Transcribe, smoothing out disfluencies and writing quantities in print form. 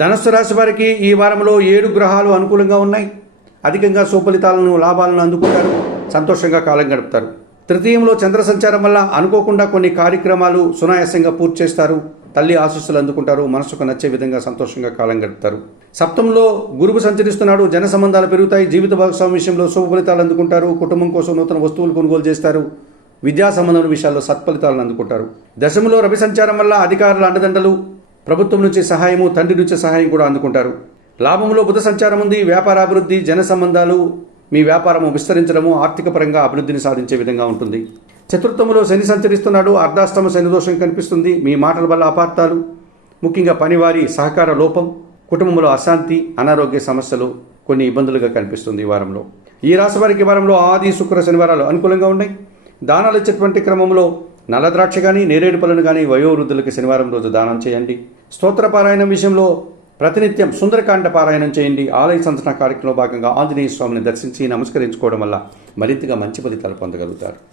ధనుస్సు రాశి వారికి ఈ వారంలో 7 గ్రహాలు అనుకూలంగా ఉన్నాయి. అధికంగా సుఫలితాలను లాభాలను అందుకుంటారు. సంతోషంగా కాలం గడుపుతారు. తృతీయంలో చంద్ర సంచారం వల్ల అనుకోకుండా కొన్ని కార్యక్రమాలు సునాయాసంగా పూర్తి చేస్తారు. తల్లి ఆశీస్సులు అందుకుంటారు. మనసుకు నచ్చే విధంగా సంతోషంగా కాలం గడుపుతారు. సప్తంలో గురువు సంచరిస్తున్నాడు. జన సంబంధాలు పెరుగుతాయి. జీవిత భాగస్వామి విషయంలో శుభ ఫలితాలు అందుకుంటారు. కుటుంబం కోసం నూతన వస్తువులు కొనుగోలు చేస్తారు. విద్యా సంబంధం విషయాల్లో సత్ఫలితాలను అందుకుంటారు. దశమలో రవి సంచారం వల్ల అధికారుల అండదండలు, ప్రభుత్వం నుంచి సహాయము, తండ్రి నుంచి సహాయం కూడా అందుకుంటారు. లాభంలో బుధ సంచారం ఉంది. వ్యాపారాభివృద్ధి, జన సంబంధాలు, మీ వ్యాపారము విస్తరించడము, ఆర్థిక పరంగా అభివృద్ధిని సాధించే విధంగా ఉంటుంది. చతుర్థములో శని సంచరిస్తున్నాడు. అర్ధాష్టమ శని దోషం కనిపిస్తుంది. మీ మాటల వల్ల అపార్థాలు, ముఖ్యంగా పనివారి సహకార లోపం, కుటుంబంలో అశాంతి, అనారోగ్య సమస్యలు కొన్ని ఇబ్బందులుగా కనిపిస్తుంది ఈ వారంలో. ఈ రాశి వారికి వారంలో ఆది, శుక్ర, శనివారాలు అనుకూలంగా ఉన్నాయి. దానాలు ఇచ్చేటువంటి క్రమంలో నల్ల ద్రాక్ష కానీ, నేరేడు పళ్ళను కానీ వయోవృద్ధులకి శనివారం రోజు దానం చేయండి. స్తోత్ర పారాయణం విషయంలో ప్రతినిత్యం సుందరకాండ పారాయణం చేయండి. ఆలయ సందర్శన కార్యక్రమంలో భాగంగా ఆంజనేయ స్వామిని దర్శించి నమస్కరించుకోవడం వల్ల మరింతగా మంచి ఫలితాలు పొందగలుగుతారు.